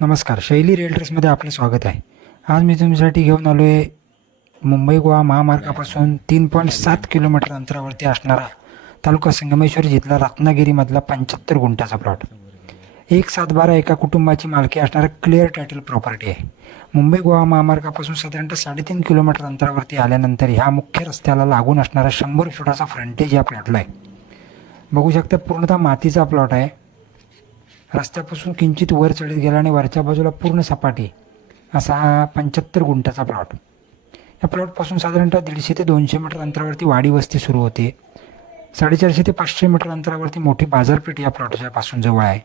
नमस्कार. शैली रिअल्टर्समध्ये आपलं स्वागत आहे. आज मी तुमच्यासाठी घेऊन आलो आहे मुंबई गोवा महामार्गापासून 3.7 किलोमीटर अंतरावरती असणारा तालुका संगमेश्वर जिल्हा रत्नागिरीमधला 75 गुंठाचा प्लॉट. 1/7/12 एका कुटुंबाची मालकी असणारा क्लिअर टायटल प्रॉपर्टी आहे. मुंबई गोवा महामार्गापासून साधारणतः 3.5 किलोमीटर अंतरावरती आल्यानंतर ह्या मुख्य रस्त्याला लागून असणारा 100 फुटाचा फ्रंटेज या प्लॉटला आहे. बघू शकता, पूर्णतः मातीचा प्लॉट आहे. रस्त्यापासून किंचित वर चढत गेला आणि वरच्या बाजूला पूर्ण सपाटी असा हा 75 गुंठाचा प्लॉट. या प्लॉटपासून साधारणतः 150 ते 200 मीटर अंतरावरती वाडी वस्ती सुरू होते. 450 ते 500 मीटर अंतरावरती मोठी बाजारपेठ या प्लॉटच्यापासून जवळ आहे.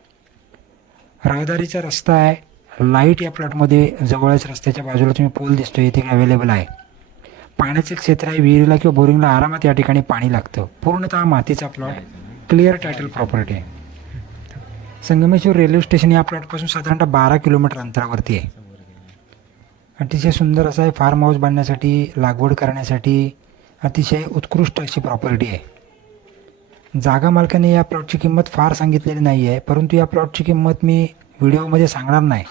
रहदारीचा रस्ता आहे. लाईट या प्लॉटमध्ये जवळच रस्त्याच्या बाजूला तुम्ही पोल दिसतो इथे अवेलेबल आहे. पाण्याचे क्षेत्र आहे. विहिरीला किंवा बोरिंगला आरामात या ठिकाणी पाणी लागतं. पूर्णतः मातीचा प्लॉट, क्लिअर टायटल प्रॉपर्टी आहे. संगमेश्वर रेल्वे स्टेशन या प्लॉटपासून साधारणतः 12 किलोमीटर अंतरावरती आहे. अतिशय सुंदर असं आहे. फार्म हाऊस बांधण्यासाठी, लागवड करण्यासाठी अतिशय उत्कृष्ट अशी प्रॉपर्टी आहे. जागा मालकाने या प्लॉटची किंमत फार सांगितलेली नाही आहे, परंतु या प्लॉटची किंमत मी व्हिडिओमध्ये सांगणार नाही.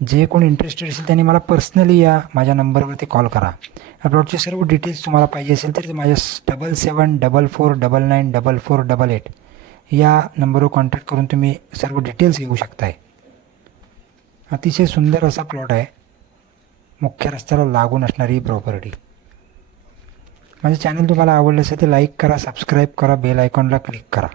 जे कोण इंटरेस्टेड असेल त्यांनी मला पर्सनली माझ्या नंबरवरती कॉल करा. या प्लॉटचे सर्व डिटेल्स तुम्हाला पाहिजे असेल तर माझ्या 7744994488 या नंबरवर कॉन्टॅक्ट करून तुम्ही सर्व डिटेल्स घेऊ शकताय. अतिशय सुंदर असा प्लॉट आहे. मुख्य रस्त्याला लागून असणारी ही प्रॉपर्टी. माझे चॅनल तुम्हाला आवडलं असेल तर लाईक करा, सबस्क्राईब करा, बेल आयकॉनला क्लिक करा.